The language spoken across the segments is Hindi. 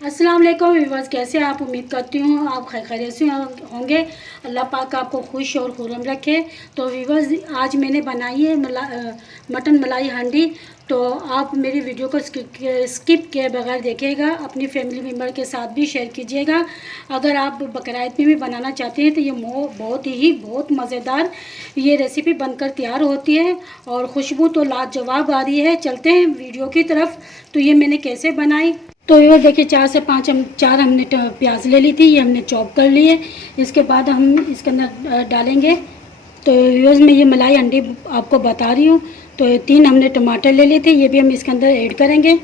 अस्सलाम वालेकुम व्यूअर्स, कैसे आप? उम्मीद करती हूँ आप खैरियत से होंगे। अल्लाह पाक आपको खुश और खुर्रम रखे। तो व्यूअर्स, आज मैंने बनाई है मटन मलाई हांडी। तो आप मेरी वीडियो को स्किप किए बगैर देखिएगा, अपनी फैमिली मेम्बर के साथ भी शेयर कीजिएगा। अगर आप बकरीद में भी बनाना चाहते हैं तो ये बहुत मज़ेदार ये रेसिपी बनकर तैयार होती है और खुशबू तो लाजवाब आ रही है। चलते हैं वीडियो की तरफ। तो ये मैंने कैसे बनाई, तो ये देखिए 4 हमने प्याज ले ली थी, ये हमने चॉप कर ली है। इसके बाद हम इसके अंदर डालेंगे। तो व्यूअर्स, मैं ये मलाई अंडी आपको बता रही हूँ। तो 3 हमने टमाटर ले लिए थे, ये भी हम इसके अंदर ऐड करेंगे।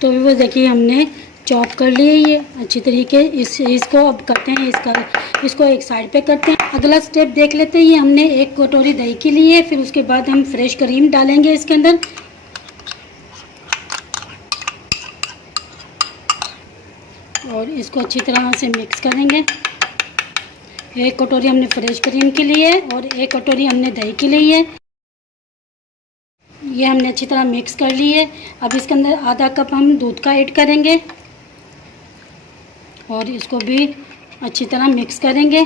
तो व्यूअर्स देखिए, हमने चॉप कर लिए ये अच्छी तरीके। इसको अब करते हैं, इसको एक साइड पे करते हैं। अगला स्टेप देख लेते हैं। ये हमने 1 कटोरी दही की ली है। फिर उसके बाद हम फ्रेश क्रीम डालेंगे इसके अंदर और इसको अच्छी तरह से मिक्स करेंगे। 1 कटोरी हमने फ्रेश क्रीम की ली है और 1 कटोरी हमने दही की ली है। ये हमने अच्छी तरह मिक्स कर ली है। अब इसके अंदर आधा कप हम दूध का ऐड करेंगे और इसको भी अच्छी तरह मिक्स करेंगे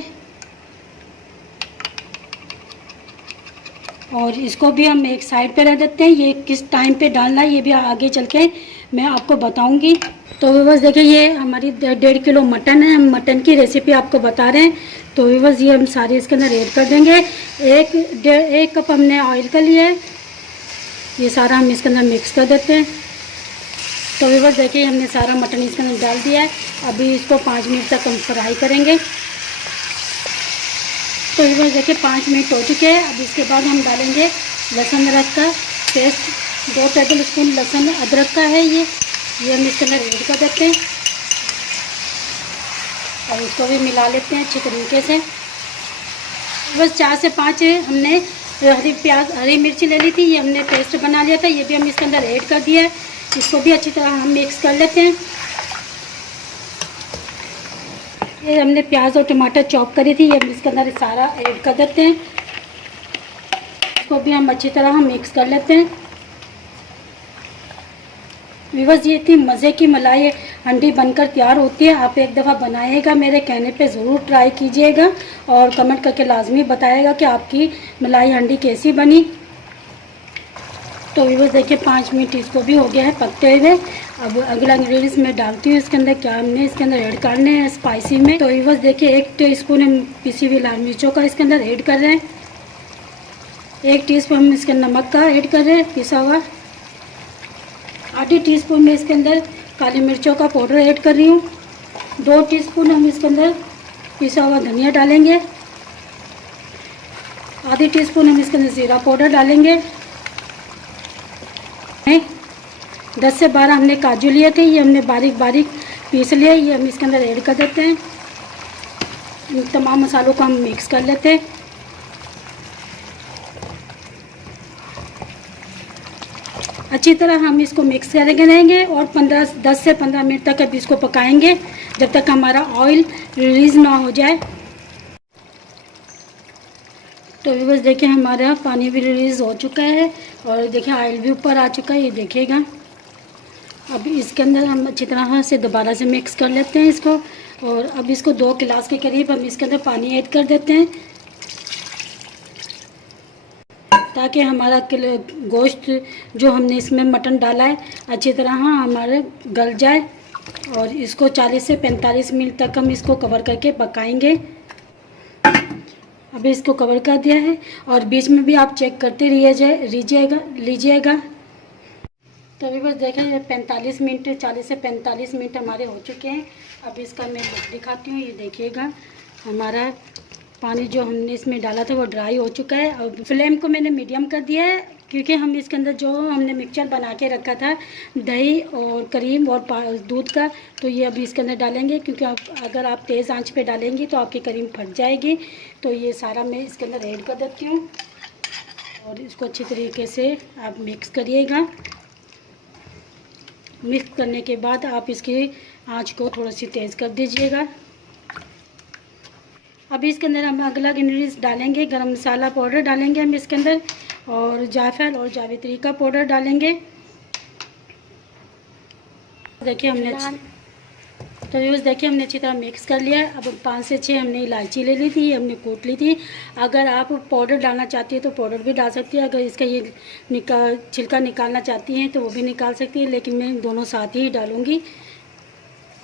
और इसको भी हम एक साइड पे रख देते हैं। ये किस टाइम पे डालना है ये भी आगे चल के मैं आपको बताऊंगी। तो व्यूअर्स देखिए, ये हमारी 1.5 किलो मटन है। हम मटन की रेसिपी आपको बता रहे हैं। तो व्यूअर्स, ये हम सारे इसके अंदर ऐड कर देंगे। 1 कप हमने ऑयल का लिया है, ये सारा हम इसके अंदर मिक्स कर देते हैं। तो व्यूअर्स देखिए, हमने सारा मटन इसके अंदर डाल दिया है। अभी इसको 5 मिनट तक हम फ्राई करेंगे। तो व्यूअर्स देखिए, 5 मिनट हो चुके हैं। अब इसके बाद हम डालेंगे लहसुन अदरक का पेस्ट। 2 टेबल स्पून लहसुन अदरक का है ये हम इसके अंदर ऐड कर देते हैं और इसको भी मिला लेते हैं अच्छी तरीके से। बस 4 से 5 हमने हरी मिर्ची ले ली थी, ये हमने पेस्ट बना लिया था, ये भी हम इसके अंदर ऐड कर दिया है। इसको भी अच्छी तरह हम मिक्स कर लेते हैं। ये हमने प्याज और टमाटर चॉप करी थी, ये हम इसके अंदर सारा ऐड कर देते हैं। इसको भी हम अच्छी तरह हम मिक्स कर लेते हैं। व्यूअर्स, ये इतनी मज़े की मलाई हांडी बनकर तैयार होती है। आप एक दफ़ा बनाइएगा, मेरे कहने पे ज़रूर ट्राई कीजिएगा और कमेंट करके लाजमी बताइएगा कि आपकी मलाई हांडी कैसी बनी। तो व्यूअर्स देखिए, 5 मिनट इसको भी हो गया है पकते हुए। अब अगला इंग्रेडिएंट्स मैं डालती हूँ इसके अंदर। क्या हमने इसके अंदर ऐड करने हैं स्पाइसी में। तो व्यूअर्स देखिए, 1 टीस्पून हम पिसी हुई लाल मिर्चों का इसके अंदर ऐड कर रहे हैं। 1 टीस्पून हम इसके नमक का ऐड कर रहे हैं पिसा हुआ। आधी टीस्पून में इसके अंदर काली मिर्चों का पाउडर ऐड कर रही हूँ। 2 टीस्पून हम इसके अंदर पिसा हुआ धनिया डालेंगे। आधी टीस्पून हम इसके अंदर ज़ीरा पाउडर डालेंगे। 10 से 12 हमने काजू लिए थे, ये हमने बारीक बारीक पीस लिया, ये हम इसके अंदर ऐड कर देते हैं। इन तमाम मसालों को हम मिक्स कर लेते हैं। अच्छी तरह हम इसको मिक्स करेंगे रहेंगे और 10 से 15 मिनट तक अब इसको पकाएंगे, जब तक हमारा ऑयल रिलीज़ ना हो जाए। तो व्यूअर्स देखिए, हमारा पानी भी रिलीज़ हो चुका है और देखिए ऑयल भी ऊपर आ चुका है, ये देखिएगा। अब इसके अंदर हम अच्छी तरह से दोबारा से मिक्स कर लेते हैं इसको और अब इसको 2 गिलास के करीब हम इसके अंदर पानी ऐड कर देते हैं ताकि हमारा गोश्त जो हमने इसमें मटन डाला है अच्छी तरह हमारे गल जाए। और इसको 40 से 45 मिनट तक हम इसको कवर करके पकाएंगे। अभी इसको कवर कर दिया है और बीच में भी आप चेक करते लीजिएगा। तो अभी बस देखें, ये 45 मिनट 40 से 45 मिनट हमारे हो चुके हैं। अब इसका मैं लुक दिखाती हूँ, ये देखिएगा। हमारा पानी जो हमने इसमें डाला था वो ड्राई हो चुका है। और फ्लेम को मैंने मीडियम कर दिया है क्योंकि हम इसके अंदर जो हमने मिक्सचर बना के रखा था दही और क्रीम और दूध का, तो ये अभी इसके अंदर डालेंगे क्योंकि अगर आप तेज़ आंच पे डालेंगी तो आपकी क्रीम फट जाएगी। तो ये सारा मैं इसके अंदर ऐड कर देती हूँ और इसको अच्छी तरीके से आप मिक्स करिएगा। मिक्स करने के बाद आप इसकी आंच को थोड़ी सी तेज़ कर दीजिएगा। अभी इसके अंदर हम अगला इंग्रेडिएंट्स डालेंगे, गरम मसाला पाउडर डालेंगे हम इसके अंदर, और जायफल और जावित्री का पाउडर डालेंगे। देखिए हमने अच्छी तरह मिक्स कर लिया है। अब 5 से 6 हमने इलायची ले ली थी, हमने कूट ली थी। अगर आप पाउडर डालना चाहती है तो पाउडर भी डाल सकती है, अगर इसका ये छिलका निकालना चाहती हैं तो वो भी निकाल सकती है, लेकिन मैं दोनों साथ ही डालूँगी।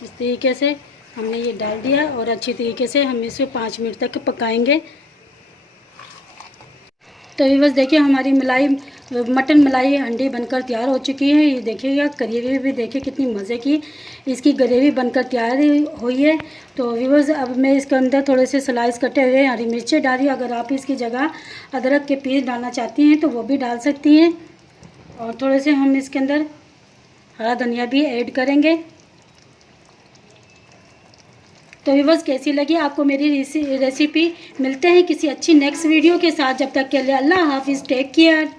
इस तरीके से हमने ये डाल दिया और अच्छी तरीके से हम इसे 5 मिनट तक पकाएंगे। तो ये बस देखिए हमारी मटन मलाई हांडी बनकर तैयार हो चुकी है। ये देखिएगा ग्रेवी भी देखिए कितनी मज़े की इसकी ग्रेवी बनकर तैयार हुई है। तो व्यूअर्स अब मैं इसके अंदर थोड़े से स्लाइस कटे हुए हरी मिर्चें डाली। अगर आप इसकी जगह अदरक के पीस डालना चाहती हैं तो वो भी डाल सकती हैं, और थोड़े से हम इसके अंदर हरा धनिया भी ऐड करेंगे। तो व्यूअर्स कैसी लगी आपको मेरी रेसिपी? मिलते हैं किसी अच्छी नेक्स्ट वीडियो के साथ। जब तक के लिए अल्लाह हाफिज़, टेक केयर।